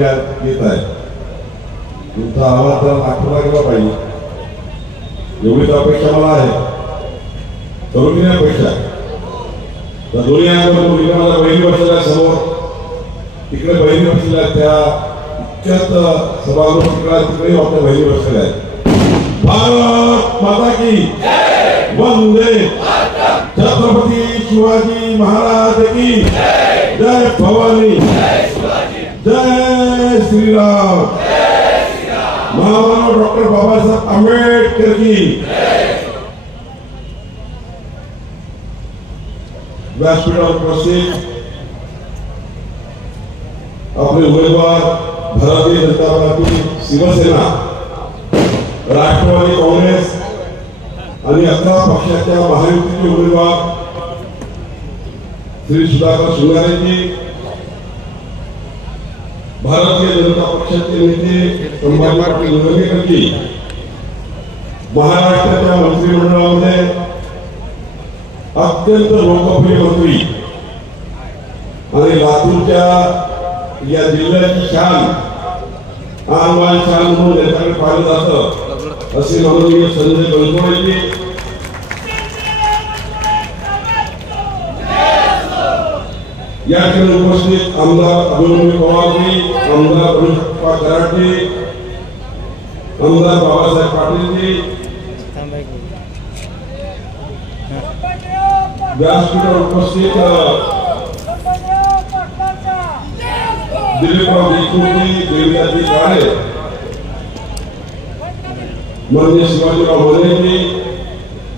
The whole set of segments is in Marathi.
करण्यात येत आहे. तुमचा आवाज जर नागपूरला गेला पाहिजे एवढीच अपेक्षा मला आहे. तरुणीने अपेक्षा तर दोन्ही मुलीने माझ्या बहिणी बसलेल्या समोर तिकडे बहिणी बसलेल्या त्या इतक्यात सभागृह तिकडे आपल्या बहिणी बसलेल्या आहेत. भारत माता की वंदे छत्रपती शिवाजी महाराज की जय भवानी जय श्रीराम महामानव डॉक्टर बाबासाहेब आंबेडकर की व्यासपीठावर उपस्थित आपले उमेदवार भारतीय जनता पार्टी शिवसेना राष्ट्रवादी काँग्रेस आणि 11 पक्षाच्या महायुतीचे उमेदवार श्री सुधाकर श्रृंगारेजी, भारतीय जनता पक्षाचे नेते संभाजी निलंगेकरजी, महाराष्ट्राच्या मंत्रिमंडळामध्ये अत्यंत लोकप्रिय मंत्री आणि लातूरच्या या जिल्ह्याची शान आनवान शान म्हणून याच्याकडे पाहिलं जातं असे माननीय संजय बनसोडेजी, या ठिकाणी उपस्थित आमदार अभिमन्यू पवारजी, आमदार अभिषेक कराडजी, आमदार बाबासाहेब पाटीलजी, व्यासपीठावर उपस्थित दिलीपराव देशमुखजी, देवदासजी काळे, माननीय शिवाजीराव मानेजी,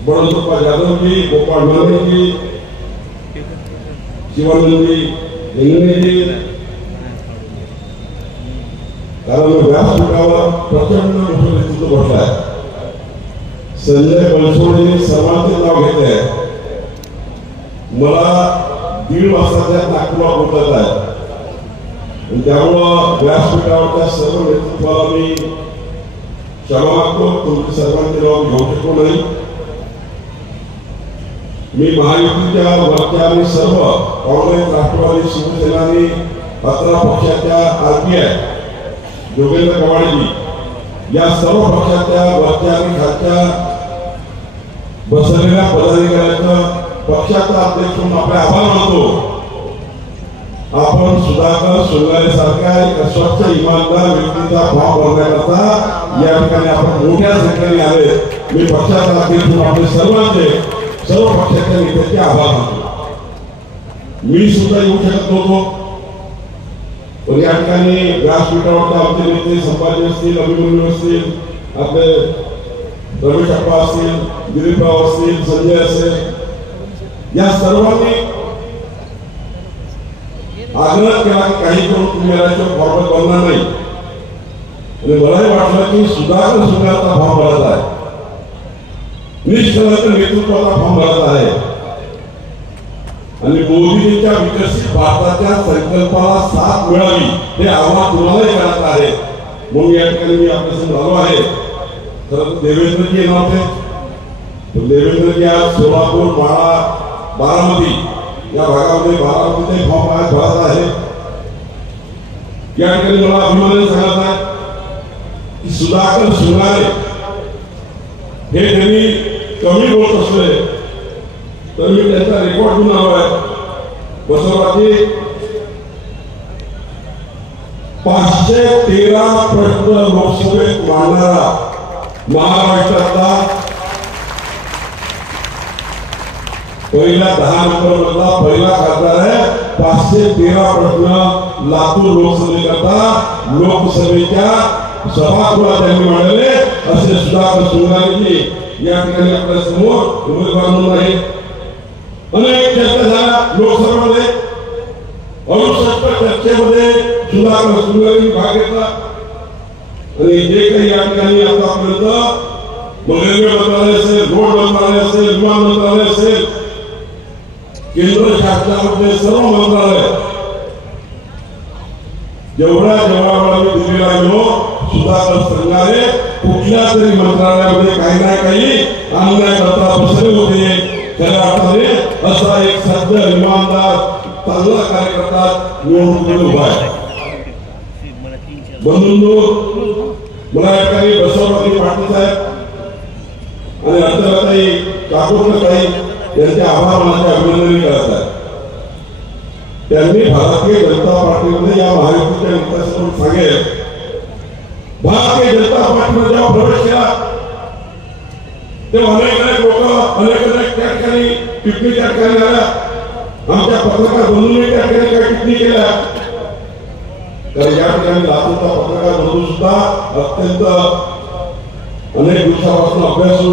बळवंतप्पा जाधवजी, गोपाळ मानेजी, शिवानंदजी इंगणेजी, कारण व्यासपीठावर प्रचंड मोठं नेतृत्व बसलं आहे. संजय बनसोडेंनी सर्वांचे नाव घेतले आहे. मला 1.5 वाजताच्या नागपूरला पोहोचायचं आहे. त्यामुळं व्यासपीठावरच्या सर्व नेतृत्वाला मी क्षमा मागतो. तुमचे सर्वांचे नाव घेऊ शकतो नाही. मी महायुतीच्या वरच्या आणि सर्व काँग्रेस, राष्ट्रवादी, शिवसेनानी 11 पक्षाच्या RPI योगेंद्र कवाडेजी या सर्व पक्षाच्या वरच्या आणि खालच्या बसलेल्या पदाधिकाऱ्यांचं पक्षाचा अध्यक्ष म्हणून आपले आभार मानतो. आपण सुधाकर श्रृंगारे सारख्या एक स्वच्छ इमानदार व्यक्तीचा भाव भरण्याकरता या ठिकाणी आपण मोठ्या संख्येने आले. मी पक्षाचा अध्यक्ष म्हणून आपले सर्व पक्षाच्या नेत्यांचे आभार मानतो. मी सुद्धा येऊ शकत नव्हतो, पण या ठिकाणी व्यासपीठावर आमचे नेते संभाजी असतील, अभिमन्यू असतील, आपले रमेश अप्पा असतील, दिलीपराव असतील, संजय असेल, या सर्वांनी आग्रह केला की काही करून तुम्ही याच्यावर फॉर्मॅट बनणार नाही. आणि मलाही वाटलं की सुधाकर श्रृंगारचा फॉर्म भरत आहे, निष्ठेच्या नेतृत्वाचा फॉर्म भरत आहे आणि मोदीजींच्या विकसित भारताच्या संकल्पाला साथ मिळावी हे आव्हान तुम्हालाही करत आहे. म्हणून या ठिकाणी मी आपल्यासमोर आलो आहे. खरं देवेंद्रजी येणार होते, पण देवेंद्रजी आज सोलापूर, माळा, बारामती या भागामध्ये बारामतीचे फॉर्म आज भरत आहे. या ठिकाणी मला अभिमानाने सांगत आहे की सुधाकर श्रृंगारे हे त्यांनी कमी बोलत असले तर मी त्यांचा रेकॉर्ड घेऊन आलो आहे. बसवराजी 513 प्रश्न लोकसभेत मांडणारा महाराष्ट्रातला पहिला 10 नंबरमधला पहिला खासदार आहे. 513 प्रश्न लातूर लोकसभेकरता लोकसभेच्या सभागृहात त्यांनी मांडले असे सुधाकर श्रृंगारेजी या ठिकाणी आपल्या समोर उमेदवार म्हणून आहे. अनेक चर्चा झाल्या लोकसभेमध्ये, 68 चर्चेमध्ये सुधाकर श्रृंगारेंनी भाग घेतला आणि जे काही या ठिकाणी आतापर्यंत रेल्वे मंत्रालय असेल, रोड मंत्रालय असेल, विमान मंत्रालय असेल, केंद्र शासनामध्ये सर्व मंत्रालय जेवढ्या वेळा मी दिल्लीला गेलो, सुधाकर श्रृंगारे कुठल्या तरी मंत्रालयामध्ये काही ना काही अन्याय करता बसले होते. खऱ्या अर्थाने असा एक सज्जन, इमानदार, चांगला कार्यकर्ता निवडणुकीत उभा आहे. बंधूंनो, मला या ठिकाणी बसवराजी पाटील साहेब आणि अंतराताई काकोडकरताई यांचे आभार मानायचे अभिनंदन करत आहे. त्यांनी भारतीय जनता पार्टीमध्ये या महायुतीच्या नेत्यासमोर सांगेल, भारतीय जनता पार्टीमध्ये जेव्हा प्रवेश केला तेव्हा अनेक लोक त्या ठिकाणी टिप्पणी त्या ठिकाणी आल्या. आमच्या पत्रकार बंधूंनी त्या ठिकाणी काही टिप्पणी केल्या. तर या ठिकाणी लातूरचा पत्रकार बंधू सुद्धा अत्यंत अनेक दिवसापासून अभ्यासू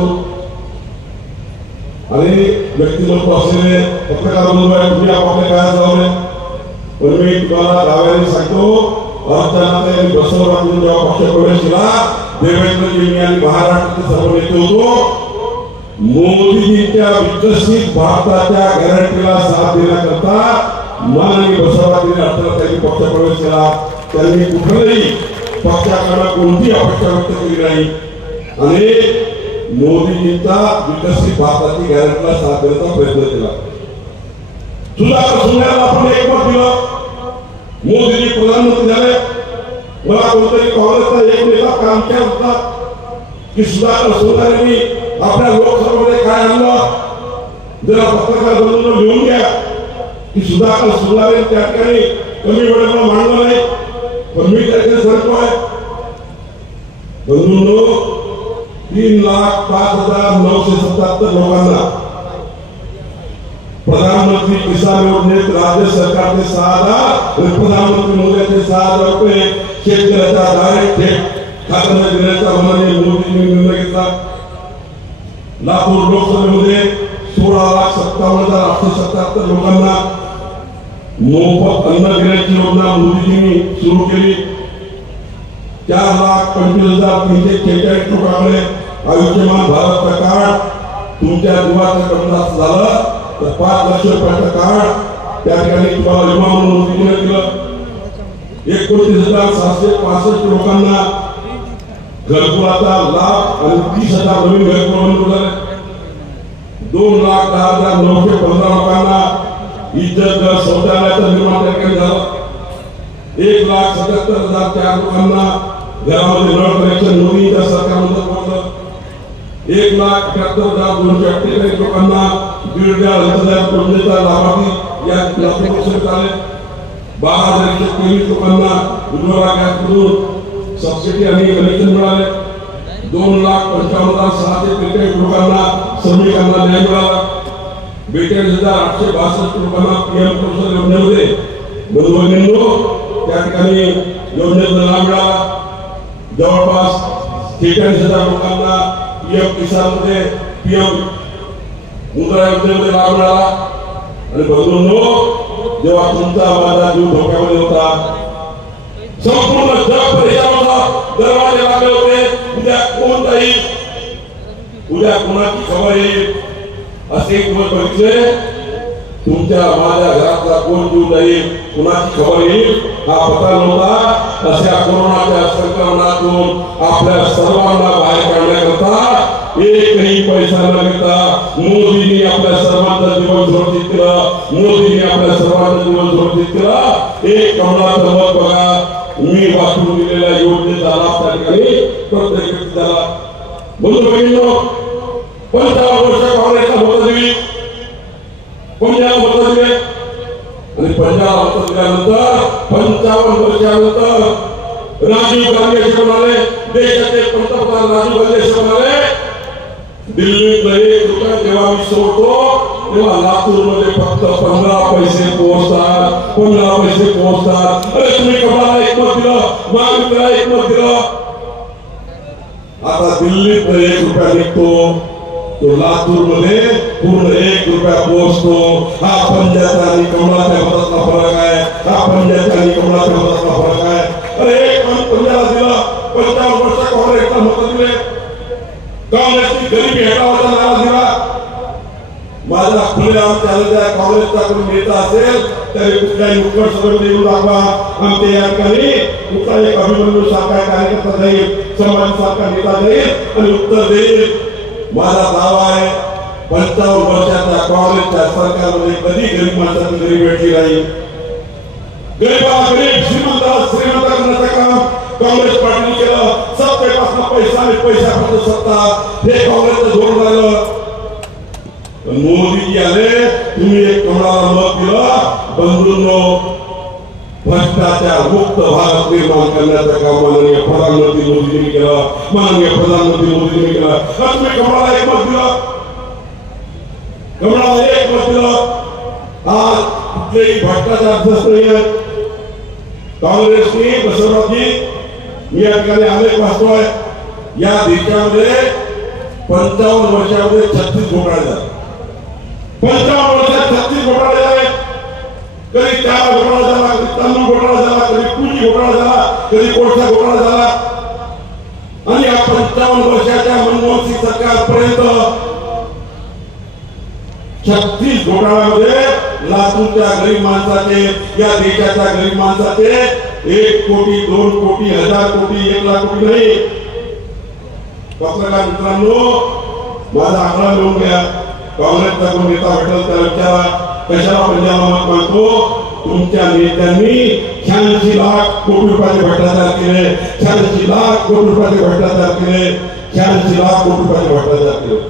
आणि व्यक्तिमत्व असलेले पत्रकार बंधू आहेत. तुम्ही आपापले काय जावले, पण मी तुम्हाला गावाने सांगतो, अर्चनाताई आणि बसवराजांनी जेव्हा पक्ष प्रवेश केला, देवेंद्रजी आणि महाराष्ट्राचे सर्व नेते होतो, मोदीजींच्या विकसित भारताच्या गॅरंटीला साथ देण्याकरता माननीय बसवराजांनी अर्चनाताईंनी पक्ष प्रवेश केला. त्यांनी कुठल्याही पक्षाकडे कोणती अपेक्षा व्यक्त केली नाही आणि मोदीजींचा विकसित भारताची गॅरंटीला साथ देण्याचा प्रयत्न केला. सुधाकर सोन्याला आपण एकमत दिलं, मोदीजी प्रधानमंत्री झाले. मला कोणतरी काँग्रेसचा एक नेता काम केला होता की सुधाकर सोन्याने आपल्या लोकसभेमध्ये काय आणलं, जरा पत्रकार बंधूंना लिहून घ्या की सुधाकर सोन्याने त्या ठिकाणी कमी वेळेला मांडलं नाही. पण मी त्याचे सांगतोय बंधूंनो, 3,05,977 लोकांना प्रधानमंत्री किसान योजनेत राज्य सरकारचे 6,000 आणि प्रधानमंत्री मोदीचे 6,000 रुपये शेतकऱ्याच्या डायरेक्ट थेट खात्याला देण्याचा माननीय मोदींनी निर्णय घेतला. लातूर लोकसभेमध्ये 16,57,877 लोकांना मोफत अन्न देण्याची योजना मोदीजींनी सुरू केली. 4,25,346 लोकांकडे आयुष्यमान भारतचा कार्ड, तुमच्या जीवाचं कमलास झालं तर 5 लाख रुपयाचं कार्ड त्या ठिकाणी तुम्हाला विमा म्हणून मोदीजीने दिलं. 29,765 लोकांना घरकुलाचा लाभ आणि 30,000 नवीन घरकुल मंजूर झाले. 2,10,915 लोकांना इज्जत घर शौचालयाचं निर्माण त्या ठिकाणी झालं. 1,77,004 लोकांना घरामध्ये नळ कनेक्शन मोदींच्या सरकारमध्ये पोहोचलं. 1,78,248 लोकांना दीडदयाल अंत्योदय योजनेचा लाभार्थी या लातूर आले. 12,123 लोकांना उज्ज्वला गॅसमधून सबसिडी आणि कनेक्शन मिळाले. 2,55,643 लोकांना श्रमिकांना न्याय मिळाला. 42,862 लोकांना पीएम पोषण योजनेमध्ये बंधूंनो त्या ठिकाणी योजनेचा लाभ मिळाला. जवळपास 43,000 लोकांना पीएम किसान मध्ये पीएम मुद्रा योजनेमध्ये लाभ मिळाला. आणि बंधूंनो, जेव्हा तुमचा माझा जीव धोक्यामध्ये होता, संपूर्ण जग परेशान होता, दरवाजे लागले होते, उद्या कोण जाईल, उद्या कोणाची खबर येईल असे तुम्ही बघितले. तुमच्या माझ्या घरातला कोण जीव जाईल, कुणाची खबर येईल हा पता नव्हता. अशा कोरोनाच्या संक्रमणातून आपल्या सर्वांना बाहेर काढण्याकरता एकही पैसा न घेता मोदींनी आपल्या सर्वांचं जीवन सुरक्षित केलं. मोदींनी आपल्या सर्वांचं जीवन सुरक्षित केलं. एक कमळाचं मत बघा, मी वाचून दिलेल्या योजनेचा लाभ त्या ठिकाणी प्रत्येक व्यक्ती झाला. बंधू भगिनींनो, 55 वर्ष काँग्रेसला मत दिली, 50 मत दिले आणि 50 मत दिल्यानंतर 55 वर्षानंतर राजीव गांधी असे म्हणाले, देशाचे पंतप्रधान राजीव गांधी असे म्हणाले, दिल्लीतला 1 रुपया जेव्हा मी सोडतो तेव्हा लातूर मध्ये फक्त 15 पैसे पोहोचतात, 15 पैसे पोहोचतात. अरे तुम्ही कमळाला एकमत दिलं, महायुतीला एकमत दिलं, आता दिल्लीत 1 रुपया निघतो, तो लातूर मध्ये पूर्ण 1 रुपया पोहोचतो. हा पंजाबचा आणि कमळाच्या मतातला फरक आहे. हा पंजाबचा आणि कमळाच्या मतातला फरक आहे. अरे एक पंजाबला दिलं, 55 वर्ष काँग्रेसला मत दिले, काँग्रेसची गरीबी हटावाचा नारा दिला. माझा खुलेआम चॅलेंज आहे, काँग्रेसचा कोणी नेता असेल तरी कुठल्याही नुक्कड सभेत येऊन दाखवा. आमच्या या ठिकाणी कुठला एक अभिमन्यू सारखा कार्यकर्ता जाईल, समाज सारखा नेता जाईल आणि उत्तर देईल. माझा दावा आहे, 55 वर्षाच्या काँग्रेसच्या सरकारमध्ये कधी गरीब माणसाची गरीब भेटली नाही. गरीबाला गरीब, श्रीमंताला श्रीमंत करण्याचं काम काँग्रेस पार्टीने केलं. सत्तेपासून पैसा आणि पैशापासून सत्ता हे काँग्रेसचं धोरण झालं. मोदीजी आले, तुम्ही एक कमळाला मत दिलं. बंधूंनो, भ्रष्टाचार मुक्त भारत निर्माण करण्याचं काम माननीय प्रधानमंत्री मोदीजींनी केलं. माननीय प्रधानमंत्री मोदीजींनी केलं. तुम्ही कमळाला एक मत दिलं, कमळाला एक मत दिलं. आज कुठलेही भ्रष्टाचार दिसत नाहीये. काँग्रेसनी बसवराजी, मी या ठिकाणी अनेक वाचतोय, या देशामध्ये 55 वर्षामध्ये 36 घोटाळे झाले. 55 वर्षात 36 घोटाळे झाले. कधी चारा घोटाळा झाला, कधी तांदूळ घोटाळा झाला, कधी पूंजी घोटाळा झाला, कधी कोळसा घोटाळा झाला. आणि या 55 वर्षाच्या मनमोहन सिंग सरकारपर्यंत 36 घोटाळ्यामध्ये लातूरच्या गरीब माणसाचे, या देशाच्या गरीब माणसाचे 1 कोटी 2 कोटी 1000 कोटी 1 लाख कोटी नाही. पत्रकार मित्रांनो, माझा आकडा लिहून घ्या. काँग्रेसचा कोण नेता भेटल त्याला विचारा, कशाला पंजाबला मत मागतो. तुमच्या नेत्यांनी 86 लाख कोटी रुपयाचे भ्रष्टाचार केले. 86 लाख कोटी रुपयाचे भ्रष्टाचार केले. 86 लाख कोटी रुपयाचे भ्रष्टाचार केले.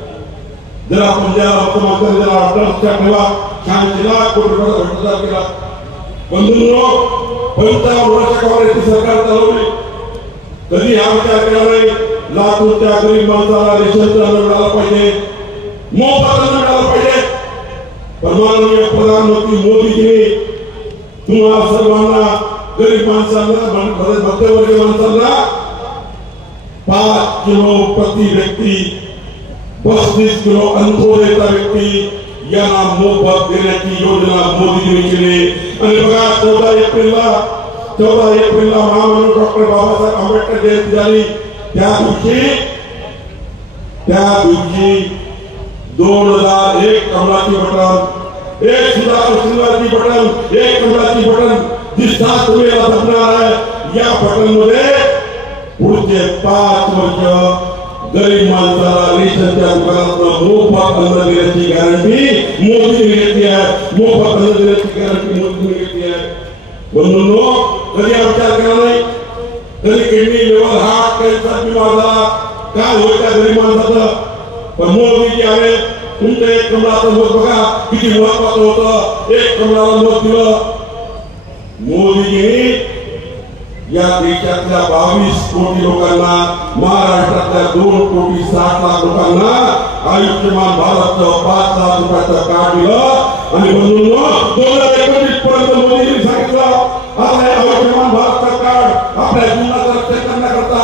जरा पंजाबला मत मागतो, जरा लक्षात ठेवा, 86 लाख कोटी रुपयाचा भ्रष्टाचार केला. बंधूंनो, 55 वर्ष काँग्रेसची सरकार चालवली. कधी हा विचार केला नाही लातूरच्या गरीब माणसाला रेशनचा अन्न मिळाला पाहिजे, मोफत अन्न मिळालं पाहिजे. माननीय प्रधानमंत्री मोदीजींनी तुम्हाला सर्वांना, गरीब माणसांना, मध्यवर्गीय माणसांना 5 किलो प्रति व्यक्ती, 35 किलो अंत्योदयचा व्यक्ती यांना मोफत देण्याची योजना मोदीजींनी केली. आणि बघा 14 एप्रिलला महामानव डॉक्टर बाबासाहेब आंबेडकर जयंती झाली. त्या दिवशी 2001 कमळाची बटन, एक सुधाची बटन, एक कमळाची बटन दिसता तुम्ही याला जपणार आहे. या बटन मध्ये पुढचे 5 वर्ष गरीब माणसाला रेशनच्या दुकानात मोफत अन्न देण्याची गॅरंटी मोदीने घेतली आहे. मोफत अन्न देण्याची गॅरंटी मोदीने घेतली आहे. बंधूंनो, कधी विचार केला नाही, कधी किडनी लिव्हर हार्ट कॅन्सर बिमार झाला काय होत्या गरीब माणसाचं. पण मोदीजी आले, तुमचं एक कमळाचं मत बघा किती महत्वाचं होतं. एक कमळाला मत दिलं. मोदीजींनी या देशातल्या 22 कोटी लोकांना, महाराष्ट्रातल्या 2 कोटी 60 लाख लोकांना आयुष्यमान भारतचं 5 लाख रुपयाचं कार्ड दिलं. आणि बंधूंनो, 2029 पर्यंत मोदीजींनी सांगितलं आता आयुष्यमान भारतचं कार्ड आपल्या जीवनाचं रक्षण करण्याकरता.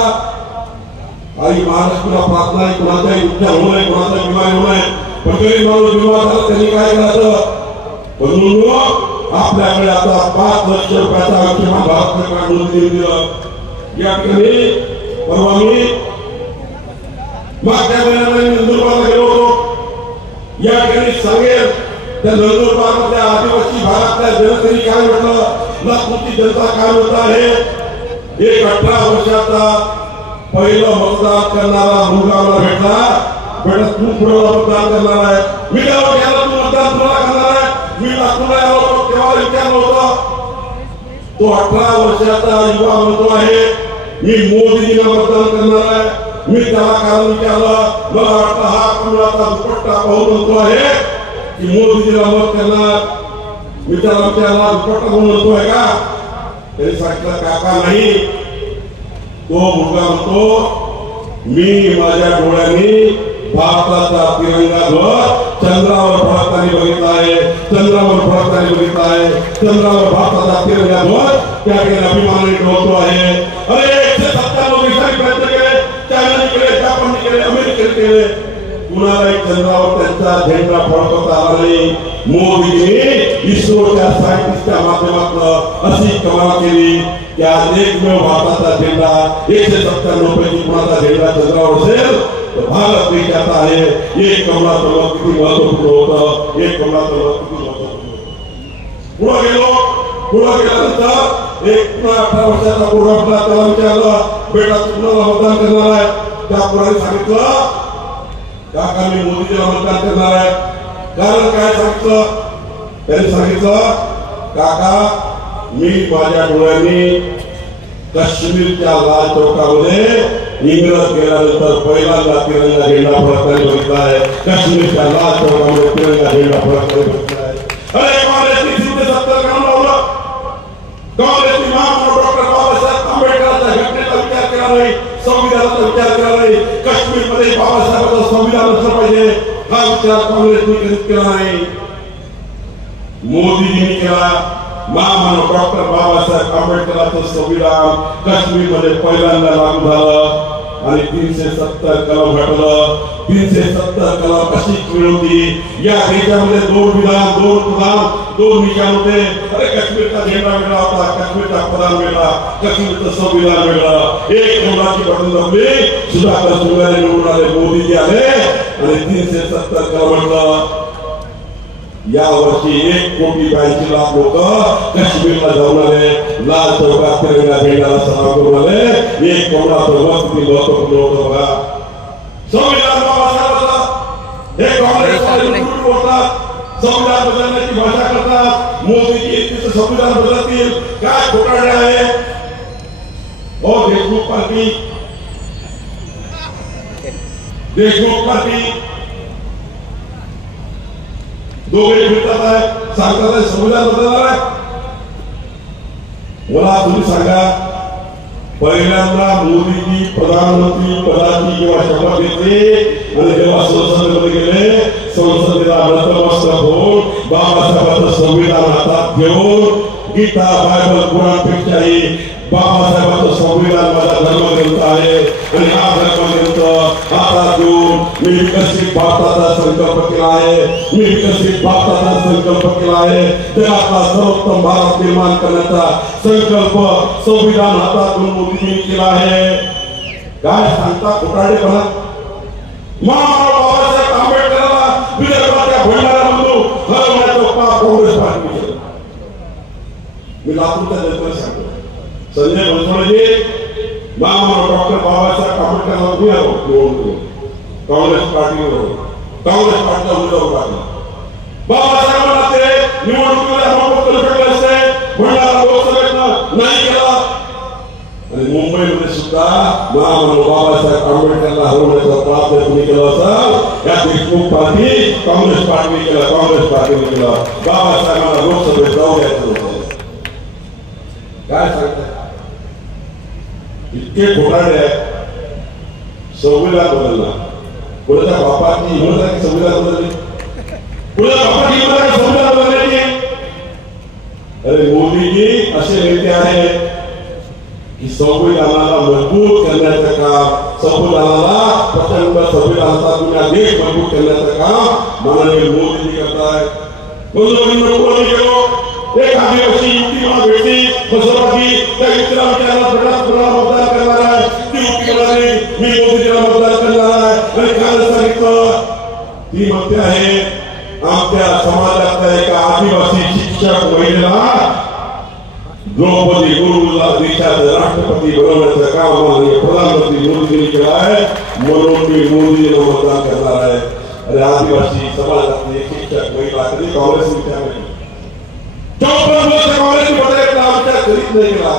आई महाराष्ट्राला प्रार्थना आहे, कोणाचाही उपचार होऊ नये, कोणाचा बिमारी होऊ नये. पण गरीब माणूस बिमार झाला त्यांनी काय करायचं. बंधूंनो, आपल्याकडे आता 5 लाख रुपयाचा आयुष्यमान भारतचं कार्ड मोदीजींनी दिलं. या ठिकाणी परवा मी मागच्या महिन्यामध्ये नंदुरबारला गेलो होतो. या ठिकाणी सांगेल त्या नंदुरबारमधल्या आदिवासी भागातल्या जनतेने काय म्हटलं, लातूरची जनता काय म्हणत आहे. एक 18 वर्षाचा पहिलं मतदान करणारा मुलगा मला भेटला. बेटा तू पुढे मतदान करणार आहे. मी त्याला विचारलं तू मतदान तुला करणार आहे. मी लातूरला आलो होतो तेव्हा विचारलं होतं. तो 18 वर्षाचा युवा म्हणतो आहे मी मोदीजींना मतदान करणार आहे. मी त्याला कारण विचारलं, मला वाटतं हा कमळाचा दुपट्टा पाहून म्हणतो आहे की मोदीजीला मत करणार. मी त्याला विचारला दुपट्टा पाहून म्हणतोय का. त्यांनी सांगितलं काका नाही. तो मुलगा म्हणतो मी माझ्या डोळ्यांनी भारताचा तिरंगा ध्वज चंद्रावर फडकताना बघितला आहे. चंद्रावर फडकताना बघितला आहे. चंद्रावर भारताचा तिरंगा ध्वज त्या ठिकाणी अभिमानाने डोलतो आहे. अरे 197 देशांनी प्रयत्न केले, चायनाने केले, जापानने केले, अमेरिकेने केले, कुणालाही चंद्रावर त्यांचा झेंडा फडकवता आला नाही. मोदीजींनी इस्रोच्या सायंटिस्टच्या माध्यमातून अशी कमाल केली की आज एकमेव भारताचा झेंडा 197 पैकी कुणाचा झेंडा चंद्रावर असेल तर भारत देशाचा आहे. एक कमळाचं मत किती महत्वपूर्ण होतं. एक कमळाचं मत किती महत्वपूर्ण होतं. पुढे गेल्यानंतर एक 18 वर्षाचा मुलगा त्याला विचारलं बेटा तुम्हाला मतदान करणार आहे. त्या मुलाने सांगितलं काका मी मोदीजीला मतदान करणार आहे. कारण काय सांगितलं. त्यांनी सांगितलं काका मी माझ्या डोळ्यांनी काश्मीरच्या लाल चौकामध्ये इंग्रज गेल्यानंतर पहिल्यांदा तिरंगा झेंडा फडकताना बघितला आहे. काश्मीरच्या लाल चौकामध्ये तिरंगा झेंडा फडकताना बघितला आहे. अरे काँग्रेसने 70 काम लावलं. काँग्रेसने महामानव डॉक्टर बाबासाहेब आंबेडकरांच्या घटनेचा विचार केला नाही, संविधानाचा विचार केला नाही. काश्मीरमध्ये बाबासाहेबांचं संविधान असलं पाहिजे हा विचार काँग्रेसने कधीच केला नाही. मोदीजींनी केला. महामानव डॉक्टर बाबासाहेब आंबेडकरांचं संविधान काश्मीरमध्ये पहिल्यांदा लागू झालं आणि 370 कलम हटवलं. 370 कलम अशी मिळवली. या देशामध्ये 2 विधान, 2 प्रधान, 2 निजाम होते. अरे काश्मीरचा झेंडा वेगळा होता, काश्मीरचा प्रधान वेगळा, काश्मीरचं संविधान वेगळं. एक कमलाची बटन दाबली, सुधाकर सुंगारे निवडून आले, मोदीजी आले आणि 370 कलम हटलं. या वर्षी 1,82,00,000 लोक काश्मीरला जाऊन आले. लाल चौकात तिरंगा झेंड्याला सलाम करून आले. एक कोणाचं मत किती महत्वपूर्ण होतं बघा. संविधान बाबासाहेबांचा हे काँग्रेसवाले बोलतात, संविधान बदलण्याची भाषा करतात. मोदीजी तिचं संविधान बदलतील काय खोटारडे आहे. और देशमुख पार्टी दोघे फिरतात आहे, सांगतात आहे संविधान बदलणार आहे. मला तुम्ही सांगा, पहिल्यांदा मोदीजी प्रधानमंत्री पदाची जेव्हा शपथ घेतली आणि जेव्हा संसदेमध्ये गेले, संसदेला नतमस्तक होऊन बाबासाहेबांचं संविधान हातात घेऊन गीता बायबल कुराणपेक्षाही बाबासाहेबांचं संविधान माझा धर्मग्रंथ आहे आणि हा धर्मग्रंथ हातात घेऊन मी विकसित भारताचा संकल्प केला आहे. मी विकसित भारताचा संकल्प केला आहे. जगातला सर्वोत्तम भारत निर्माण करण्याचा संकल्प संविधान हातात घेऊन मोदींनी केला आहे. काय सांगता खोटारडेपणा. महामानव बाबासाहेब आंबेडकरांना विदर्भाच्या भंडाऱ्यामधून हरवण्याचं पाप काँग्रेस पार्टी केलं. मी लातूरच्या जनतेला सांगतो, संजय बनसोडे महामानव डॉक्टर बाबासाहेब आंबेडकरांना निवडून काँग्रेस पार्टीवर काँग्रेस पार्टीला उमेदवार टाकला. बाबासाहेबांना ते निवडणुकीला करू शकले असते, भंडारा लोकसभेतनं नाही केला. आणि मुंबईमध्ये सुद्धा महामानव बाबासाहेब आंबेडकरांना हरवण्याचा प्रयत्न कोणी केला असेल, या देशमुख पार्टी काँग्रेस पार्टीने केला, काँग्रेस पार्टीने केला. बाबासाहेबांना लोकसभेत जाऊ द्यायचं होतं. काय सांगताय. इतके खोटारडे आहे. संविधान बदलला. कोणाच्या बापाची हिंमत आहे की संविधान बदलली. कोणाच्या बापाची हिंमत आहे संविधान बदलण्याची. अरे मोदीजी असे नेते आहेत की संविधानाला मजबूत करण्याचं काम, संविधानाला प्रचंड संविधानाचा देश मजबूत करण्याचं काम माननीय मोदीजी करतायत. एक आदिवासी युक्ती मला भेटली बसवती, त्या युक्तीला विचारला मतदान करणार आहे. ती युक्ती म्हणाली मी मोदीजीला मतदान करणार आहे. आणि काल सांगितलं ती म्हणते आहे आमच्या समाजातल्या एका आदिवासी शिक्षक महिलेला द्रौपदी मुर्मूला देशाचे राष्ट्रपती बनवण्याचं काम माननीय प्रधानमंत्री मोदींनी केलं आहे. म्हणून मी मोदीजीला मतदान करणार आहे. अरे आदिवासी समाजातली एक शिक्षक महिला कधी काँग्रेस विचार नाही. 54 वर्ष काँग्रेसने बदलायचा विचार करीत नाही केला.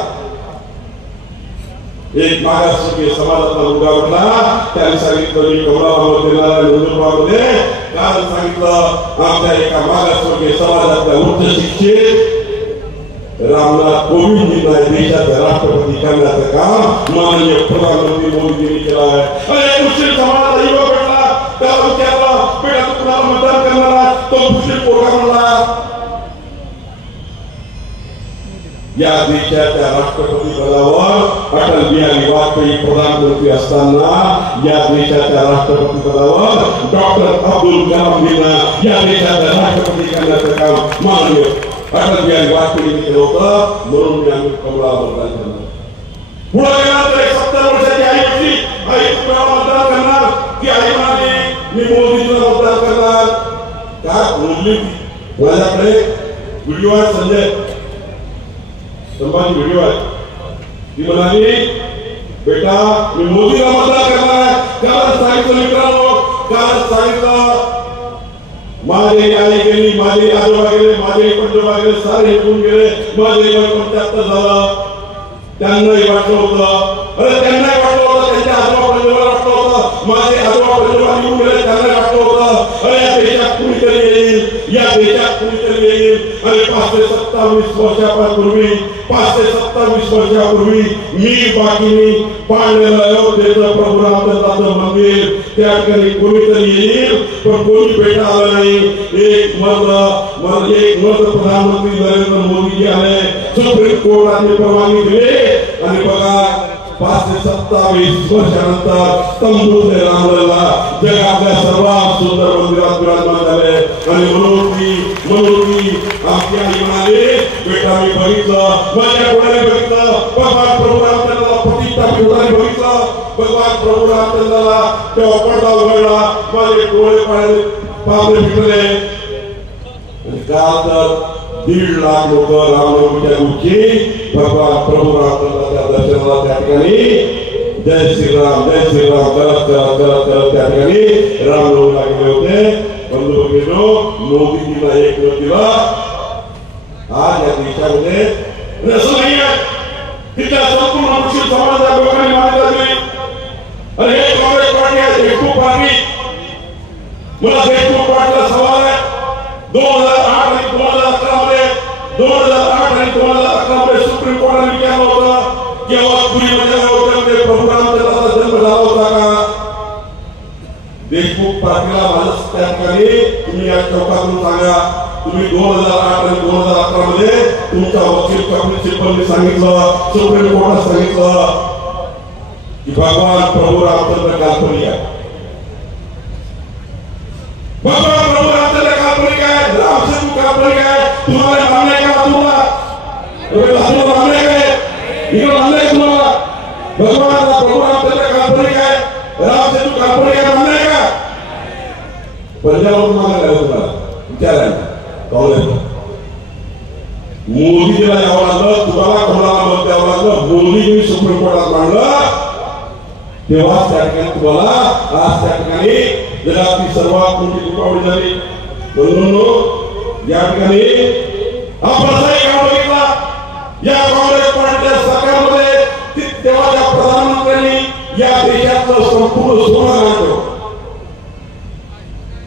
एक मागासवर्गीय समाजातला मुलगा म्हटला, त्याने सांगितलं मी कमळामध्ये देणाऱ्या नंदुरबारमध्ये काल सांगितलं आमच्या एका मागासवर्गीय समाजातल्या उच्च शिक्षित रामनाथ कोविंदजींना देशाचे राष्ट्रपती करण्याचं काम माननीय प्रधानमंत्री मोदींनी केलं आहे. अरे मुस्लिम समाजाचा युवक भेटला, त्याला विचारलं बेटा तू कुणाला मतदान करणार आहे. तो मुस्लिम पोरगा म्हणला या देशाच्या राष्ट्रपती पदावर अटल बिहारी वाजपेयी प्रधानमंत्री असताना या देशाच्या राष्ट्रपती पदावर डॉक्टर अब्दुल कलामजींना या देशाचा राष्ट्रपती करण्याचं काम माननीय अटल बिहारी वाजपेयींनी केलं होतं. म्हणून मी आम्ही कमळाला मतदान करणार. पुढे गेल्यानंतर 70 वर्षाची आई होती, आई कुणाला मतदान करणार. ती आई म्हणाली मी मोदीजीला मतदान करणार. काय बोलली माझ्याकडे व्हिडिओ आहे, संजय संभाजी व्हिडिओ आहे. ती म्हणाली बेटा मी मोदीला मतदान करणार आहे. कालच सांगितलं मित्रांनो, कालच सांगितलं माझे आई गेली, माझे आजोबा गेले, माझे पंजोबा गेले, सारे निघून गेले, माझे वय 75 झालं. त्यांनाही वाटलं होतं, अरे त्यांनाही वाटलं होतं, त्यांच्या आजोबा पंजोबाला वाटलं होतं, माझे आजोबा पंजोबा निघून गेले, त्यांना वाटलं होतं अरे या देशात कुणीतरी येईल, या देशात कुणीतरी येईल. आणि 527 वर्षापूर्वी 527 वर्षापूर्वी मी बाकीनी पाडलेलं अयोध्येचं प्रभू रामचंद्राचं मंदिर त्या ठिकाणी कोणीतरी येईल, पण कोणी भेटा आलं नाही. एक मर्द प्रधानमंत्री नरेंद्र मोदीजी आले, सुप्रीम कोर्टाने परवानगी दिली आणि बघा 527 वर्षानंतर तंबूचे रामलला जगातल्या सर्वात सुंदर मंदिरात विराजमान झाले. आणि म्हणून ती आपली आई म्हणाली, बेटा मी बघितलं, माझ्या डोळ्याने बघितलं, भगवान प्रभू रामचंद्राला प्रतिष्ठापित होताना बघितलं, भगवान प्रभू रामचंद्राला तेव्हा पडदा उघडला, माझे डोळे पाहणे फिरले. काल तर 1.5 लाख लोक रामनवमीच्या दिवशी भगवान प्रभू रामचंद्राच्या दर्शनाला त्या ठिकाणी जय श्रीराम करत त्या ठिकाणी रामनवमीला गेले होते. बंधू भगिनींनो, मोदीजीला एक दिला आज या देशामध्ये असं नाही आहे, तिथल्या संपूर्ण मुस्लिम समाजाच्या लोकांनी मान्यता दिली. अरे हे काँग्रेस पार्टी आहे, देशमुख पार्टी. मला देशमुख पार्टीला सवाल आहे, 2008 आणि 2011 मध्ये सुप्रीम कोर्टाने विचारलं होतं की पुरीमध्ये अयोध्येमध्ये प्रभू रामचंद्राचा जन्म झाला होता का? देशमुख पार्टीला माझं त्या ठिकाणी तुम्ही या चौकातून सांगा, तुम्ही 2008 आणि 2011 मध्ये तुमच्या वकील कपिल सिब्बलने सांगितलं, सुप्रीम कोर्टात सांगितलं की भगवान प्रभू रामचंद्र काल्पनिक आहे. भगवान प्रभू रामचंद्र काल्पनिक आहे, रामसेतू काल्पनिक आहे. तुम्हाला मान्य का? तुम्हाला मान्य काय? इकडे मान्य आहे तुम्हाला? भगवान प्रभू रामचंद्र काल्पनिक आहे, रामसेतू काल्पनिक आहे, मान्य आहे का? पंजाबवरून मागायला तुम्हाला विचारायला काँग्रेस मोदीजीला यावं लागलं, तुम्हाला कोणाला मत द्यावं लागलं, मोदीजींनी सुप्रीम कोर्टात मांडलं, तेव्हा त्या ठिकाणी तुम्हाला आज त्या ठिकाणी जगातली सर्वात मोठी दुखावली झाली. म्हणून या ठिकाणी आपलाही काम बघितला या काँग्रेस पार्टीच्या सरकारमध्ये तेव्हाच्या प्रधानमंत्र्यांनी या देशातलं संपूर्ण सोनं आणलं.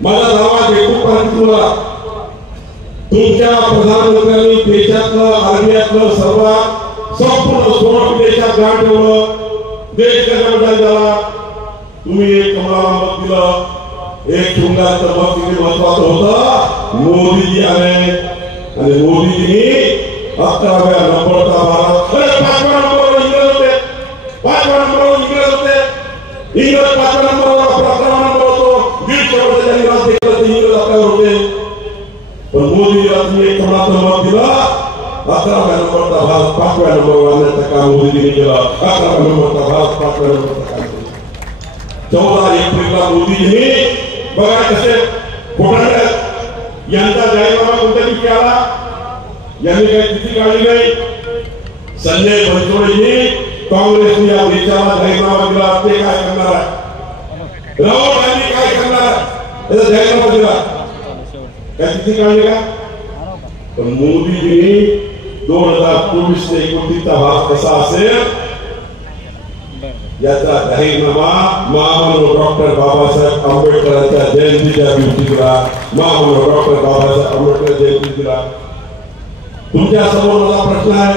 माझा दावा देशमुख पार्टीला तुमच्या प्रधानमंत्र्यांनी देशातलं आर्मीतलं सर्वात संपूर्ण सोनं देशात गाण ठेवलं, देश कल्याण झाला. तुम्ही एक कमळाला मत दिलं, एक शृंगारचं मत किती महत्वाचं होतं. मोदीजी आले आणि मोदीजींनी 11व्या नंबरचा भारत, 5व्या नंबरवर इंग्रज होते, 5व्या नंबरवर इंग्रज होते, इंग्रज 5व्या नंबरवर 11वा नंबर होतो. 150 वर्षांनी राज्य केलं इंग्रज आपल्यावर होते, पण मोदीजीला तुम्ही एक कमळाचं मत दिलं. 11व्या नंबरचा भारत 5व्या नंबरवर आणण्याचं काम मोदीजींनी केलं. 11व्या नंबरचा भारत 5व्या नंबरचं काम केलं. 14 एप्रिलला मोदीजींनी बघा कसे घोटाळे यांचा जाहीरनामा कोणत्या दिवशी आला, यांनी काही तिथी काढली नाही. संजय बनसोडेंनी काँग्रेसने या देशाला जाहीरनामा दिला, ते काय करणार आहे? राहुल गांधी काय करणार? त्याचा जाहीरनामा दिला, काय तिथी काढली का? पण मोदीजींनी 2024 ते 29चा भाग कसा असेल याचा जाहीरनामा महामानव डॉक्टर बाबासाहेब आंबेडकरांच्या जयंतीच्या दिवशी दिला. महामानव डॉक्टर बाबासाहेब आंबेडकर जयंती दिला. तुमच्या समोर माझा प्रश्न आहे,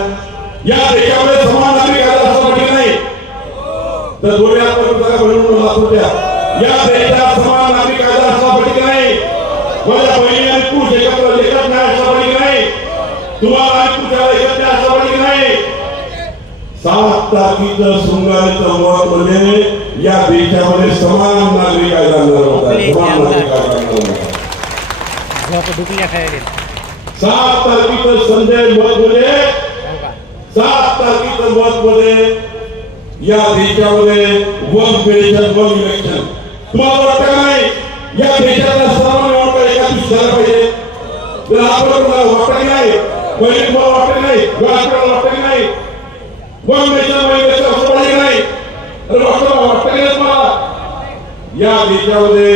या देशामध्ये समान नागरिक कायदा असला पाहिजे नाही तर या देशात समान नागरिक कायदा असला पाहिजे नाही. माझ्या बहिणी आणि पुरुष एकत्र नाही असला पाहिजे नाही. तुम्हाला आणि पुरुषाला एकत्र असला पाहिजे नाही. 7 तारखेचं शृंगारीचं मत म्हणजे या देशामध्ये समान नागरिक कायदा आणणार होता, समान नागरिक कायदा आणणार होता. 7 तारखेचं संजय मत म्हणजे 7 तारखेचं मत मध्ये या देशामध्ये वन नेशन वन इलेक्शन. तुम्हाला वाटतं का नाही या देशातला सर्व निवडणूक एका दिवशी झाला पाहिजे? तर आपल्याला वाटतं की नाही? पहिले तुम्हाला वाटतं की नाही? आपल्याला वाटतं की नाही? वन नेशन वन इलेक्शन असं पाहिजे नाही? तर वाटतं की नाही तुम्हाला? या देशामध्ये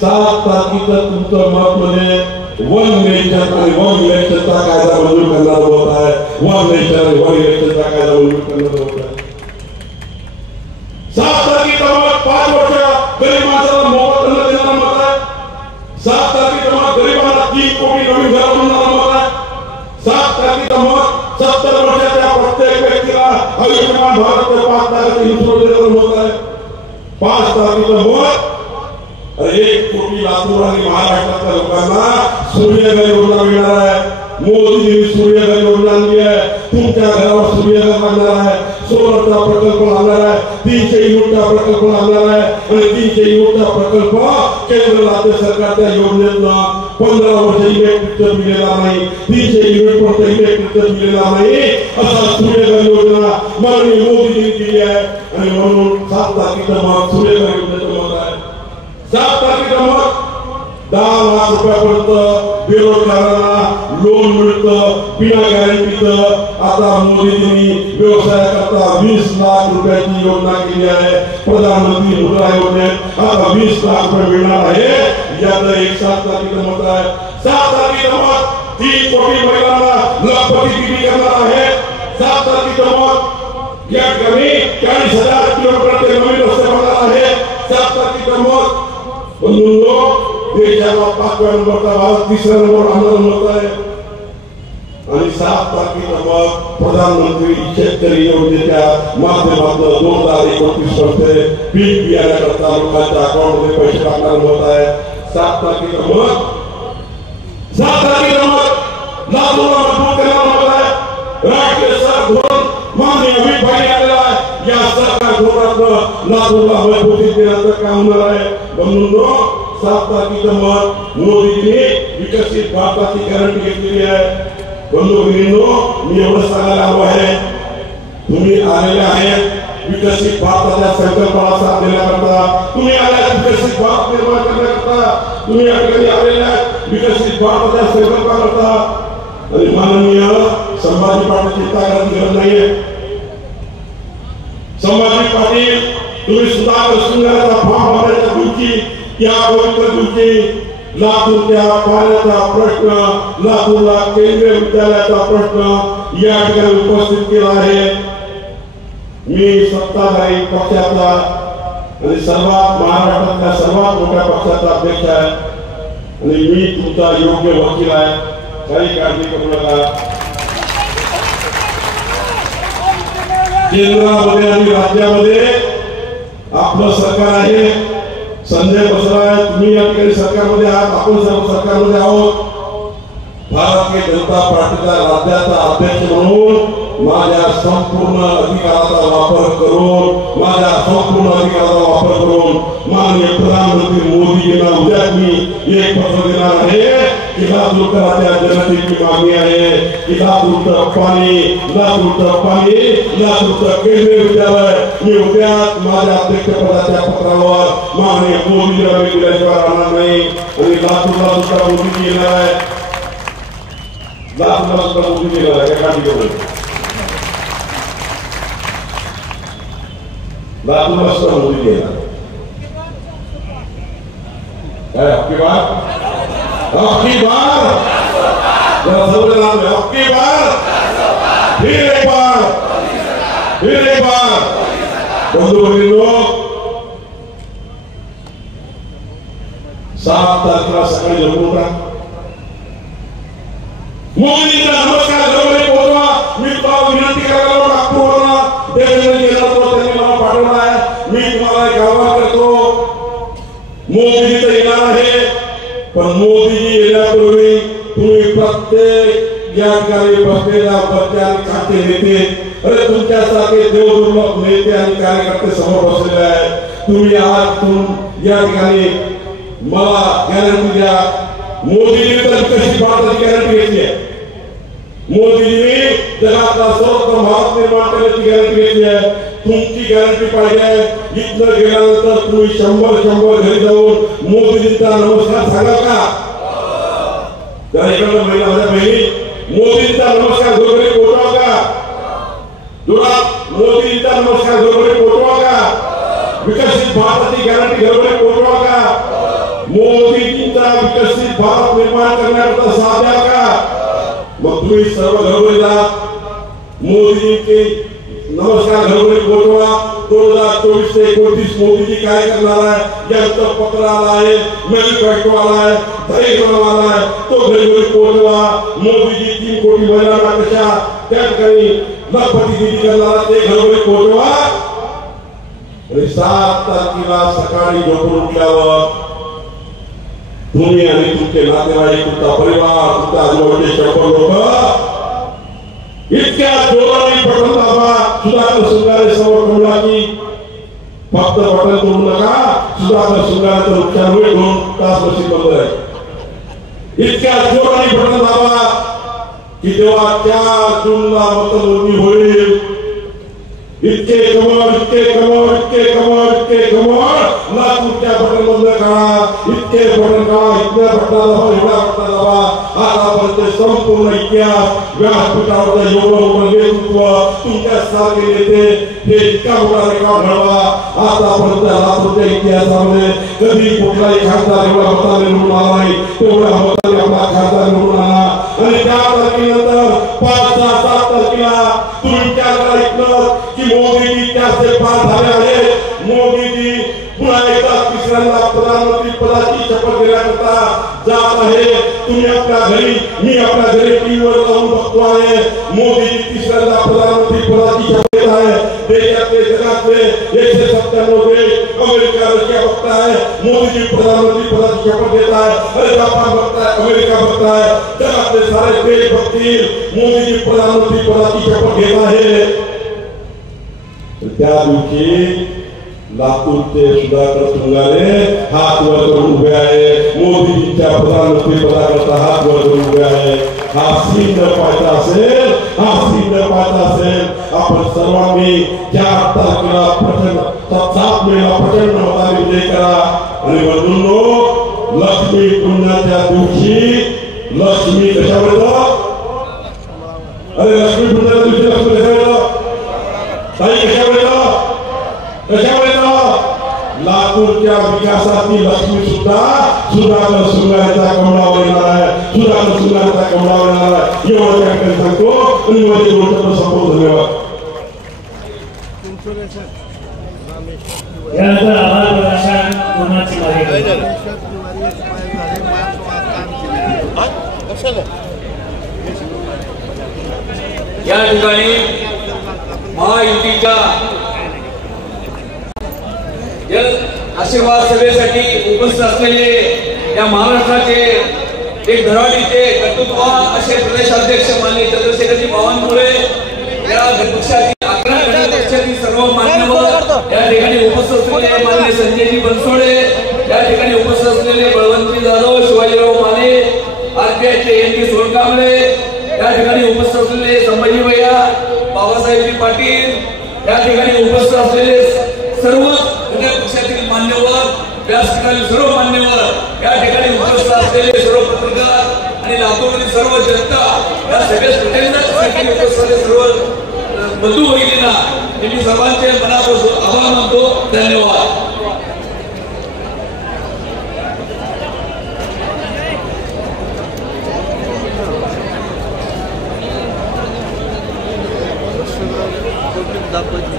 7 तारखेचं तुमचं मत मध्ये वन नेशन आणि वन इलेक्शनचा कायदा मंजूर करणारा होत आहे. वन नेशन आणि वन इलेक्शनचा कायदा मंजूर करणारा होत आहे. 7 तारखेला 5 वर्ष गरीब माणसाला मोफत अन्न देणारा मत आहे. 7 तारखेला गरीबांना 3 कोटी नवीन घर बनवणारा मत आहे. 7 तारखेला 70 वर्षाच्या प्रत्येक व्यक्तीला आयुष्यमान भारतचे 5 लाख इन्शुरन्स देणारा मत आहे. 5 तारखेला मत 1 कोटी लातूर आणि महाराष्ट्रातल्या लोकांना सूर्यघर योजना मिळणार आहे. मोदींनी सूर्यघर योजना आणली आहे. तुमच्या घरावर सूर्यघर लागणार आहे. सोलरचा प्रकल्प लागणार आहे. 300 युनिटचा प्रकल्प लागणार आहे. आणि 300 युनिटचा प्रकल्प केंद्र राज्य सरकारच्या योजनेतनं 15 वर्ष इलेक्ट्रिकचं बिल येणार नाही. 300 युनिट पर्यंत इलेक्ट्रिकचं बिल येणार नाही असा सूर्यघर योजना माननीय मोदींनी दिली आहे. आणि म्हणून 7 तारखेचं मत सूर्यघर योजनेचं मत आहे. 7 तारखेचं मत 10 लाख रुपयापर्यंत बेरोजगारांना लोन मिळतं बिना गॅरंटीचं. आता मोदींनी व्यवसायाकरता 20 लाख रुपयाची योजना केली आहे. प्रधानमंत्री मुद्रा योजनेत आता 20 लाख रुपये मिळणार आहे. याचं एक 7 तारखेचं मत आहे. 7 तारखेचं मत 3 कोटी महिलांना लखपती दिली करणार आहे. 7 तारखेचं मत या ठिकाणी 40,000 किलोमीटरचे नवीन रस्ते बनणार आहे. 7 तारखेचं मत देशाला 5व्या नंबरचा भारत 3ऱ्या नंबर आणणारा मत आहे. आणि 7 तारखेला मत प्रधानमंत्री शेतकरी योजनेच्या माध्यमातून 2029 पर्यंत पीक बियाण्याकरता लोकांच्या अकाउंटमध्ये पैसे टाकणारं मत आहे. 7 तारखेला मत 7 तारखेला मत लातूरला मजबूत करणारं मत आहे. राष्ट्रीय सरकार धोरण माननीय अमित भाई आलेला आहे. या सरकार धोरणातून लातूरला मजबूती देण्याचं काम होणार आहे. म्हणून 7 तारखेचं मत मोदींनी विकसित भारताची गॅरंटी घेतलेली आहे. बंधू-भगिनींनो, मी एवढं सांगायला हवं आहे, तुम्ही आलेले आहेत विकसित भारताच्या संकल्पना साथ देण्याकरता. तुम्ही आले विकसित भारत निर्माण करण्याकरता. तुम्ही या ठिकाणी आलेले आहेत विकसित भारताच्या संकल्पनाकरता. आणि माननीय संभाजी पाटील चिंता करायची गरज नाहीये. संभाजी पाटील तुम्ही सुधाकर शृंगाराचा फॉर्म भरण्याच्या दिवशी या पवित्र दिवशी लातूरच्या पाण्याचा प्रश्न, लातूरला केंद्रीय विद्यालयाचा प्रश्न या ठिकाणी उपस्थित केला आहे. मी सत्ताधारी पक्षाचा आणि सर्वात महाराष्ट्रातल्या सर्वात मोठ्या पक्षाचा अध्यक्ष आहे आणि मी तुमचा योग्य वकील आहे. काही काळजी करू नका. केंद्रामध्ये आणि राज्यामध्ये आपलं सरकार आहे. संजय बसराय तुम्ही या ठिकाणी सरकारमध्ये आहात. आपण सर्व सरकारमध्ये आहोत. भारतीय जनता पार्टीचा राज्याचा अध्यक्ष म्हणून माझ्या संपूर्ण अधिकाराचा वापर करून माननीय प्रधानमंत्री मोदींना उद्या मी एक पत्र देणार आहे की लातूरकरांच्या जनतेची मागणी आहे की लातूरचं पाणी, लातूरचं केंद्रीय विद्यालय मी उद्या माझ्या अध्यक्षपदाच्या पत्रावर माननीय मोदींना मी दिल्याशिवाय राहणार नाही. आणि लातूरला सुद्धा मोदी येणार आहे. लातूरला सुद्धा मोदी येणार आहे. लातूरला सुद्धा मोदी येणार. आपकी बार जरा सबके नाम है. आपकी बार फिर एक बार बंधु भगिनींनो, 7 तारखेला सकाळी झोपून उठा. मोदींचा नमस्कार घरोघरी पोहोचवा. मी तुम्हाला विनंती करायला नागपूरला देवेंद्र येणार त्यांनी मला पाठवला आहे. मी तुम्हाला एक आवाहन करतो. मोदी तर येणार आहे पण मोदीजी येण्यापूर्वी तुम्ही प्रत्येक या ठिकाणी बसलेल्या बच्चे आणि खाते नेते, अरे तुमच्यासारखे देवदुर्लभ नेते आणि कार्यकर्ते समोर बसलेले आहेत. तुम्ही आज या ठिकाणी मला गॅरंटी द्या. मोदीजी तर कशी भारताची गॅरंटी घेतली आहे. मोदीजींनी जगातला सर्वोत्तम भारत निर्माण करण्याची गॅरंटी घेतली आहे. तुमची गॅरंटी पाहिजे. इथं गेल्यानंतर तुम्ही 100 घरी जाऊन मोदीजींचा नमस्कार सांगा का? इकडं महिला माझ्या बहिणी, मोदींचा नमस्कार घरोघरी पोहोचवा का? मोदींचा नमस्कार घरोघरी पोहोचवा का? विकसित भारताची गॅरंटी घरोघरी पोहोचवा का? मोदीजींचा विकसित विकसित भारत निर्माण करण्याकरता साथ द्याल का? मग तुम्ही सर्व घरोघरी जा, मोदीजींचे नमस्कार घरोघरी पोहोचवा. 2024 ते 29 मोदीजी काय करणार आहे? जनता पत्र आला आहे, मॅनिफेस्टो आला आहे, दहीहंडी आला आहे, तो घरोघरी पोहोचवा. मोदीजी 3 कोटी महिलांना कशा त्या ठिकाणी लखपती दिली करणार ते घरोघरी पोहोचवा. 7 तारखेला सकाळी झोपून उठल्यावर तुम्ही आणि तुमचे नातेवाईक, तुमचा परिवार, तुमच्या आजूबाजूचे 100 लोक इतक्या जोराने बटन दाबा. सुधाकर सुंगारे समोर कमलाची फक्त बटन करू नका. सुधाकर सुंगारेचं उपचार होईल. 2 तास मशीन बंद आहे. इतक्या जोराने बटन दाबा की जेव्हा 4 जूनला मतमोजणी होईल इतके कमळ, इतके कमळ, इतके कमळ, इतके कमळ लातूरच्या बटन बंद करा. इतके बटन करा, इतक्या बटना दाबा, एवढा बटना दाबा. आतापर्यंत संपूर्ण इतिहास व्यासपीठावरचं एवढं मोठं नेतृत्व तुमच्या सारखे नेते हे इतका मोठा रेकॉर्ड घडवा. आतापर्यंत लातूरच्या इतिहासामध्ये कधी कुठलाही खासदार एवढा मताने निवडून आला नाही, तेवढ्या मताने आपला खासदार निवडून आला. आणि 4 तारखेनंतर 5, 6, 7 तारखेला तुमच्या ऐकलं की मोदीजी 405 झाले आहेत. मोदीजी पुन्हा एकदा तिसऱ्यांदा प्रधानमंत्री पदाची शपथ घेण्याकरता जात आहे. तुम्ही आपल्या घरी, मी आपल्या घरी टीव्हीवर जाऊन बघतो आहे. मोदीजी तिसऱ्यांदा प्रधानमंत्री पदाची शपथ घेत आहे. देशातले जगातले 197 देश, अमेरिका, रशिया बघताय मोदीजी प्रधानमंत्री पदाची शपथ घेत आहे. जापान बघताय, अमेरिका बघताय, जगातले सारे देश बघतील मोदीजी प्रधानमंत्री पदाची शपथ घेत आहे. त्या दिवशी लातूरचे सुधाकर सुंगारे हात वर करून उभे आहे. मोदीजींच्या प्रधानमंत्री पदाकरता हात वर करून उभे आहे. हा सीन जर पाहायचा असेल, हा सीन जर पाहायचा असेल, आपण सर्वांनी 4 तारखेला प्रचंड 7 मेला प्रचंड मताने विजय करा. आणि बंधूंनो, लक्ष्मी पुण्याच्या दिवशी लक्ष्मी कशावर येतं? अरे लक्ष्मी पुण्याच्या दिवशी लक्ष्मी कशावर येतं? ताई कशावर येतं? कशावर येतं? लातूरच्या विकासाची लक्ष्मी सुद्धा सुधाकर सुंगारेच्या कमळावर येणार आहे. सुधाकर सुंगारेच्या कमळावर येणार आहे. एवढं त्या ठिकाणी सांगतो आणि माझे 2 शब्द संपवतो. धन्यवाद. यानंतर आभार प्रदर्शन कोणाची मागे या ठिकाणी महायुतीच्या आशीर्वाद सभेसाठी उपस्थित असलेले या महाराष्ट्राचे एक धडाडीचे कर्तृत्व असे प्रदेशाध्यक्ष माननीय चंद्रशेखरजी बावनकुळे, या पक्षातील 11 पक्षातील सर्व मान्यवर या ठिकाणी उपस्थित असलेले माननीय संजयजी बनसोडे, या ठिकाणी उपस्थित असलेले बळवंतजी जाधव, शिवाजीराव माने, आरपीआयचे एन सोनकांबळे, या ठिकाणी उपस्थित असलेले संभाजी भैया, बाबासाहेबजी पाटील, या ठिकाणी उपस्थित असलेले सर्व पक्षातील मान्यवर, व्यासपीठातील सर्व मान्यवर, या ठिकाणी उपस्थित असलेले सर्व पत्रकार आणि लातूरमधील सर्व जनता, या सगळ्या स्टुडंटसाठी उपस्थित सर्व बंधू भगिनींना मी सर्वांचे मनापासून आभार मानतो. धन्यवाद. दाखवायचं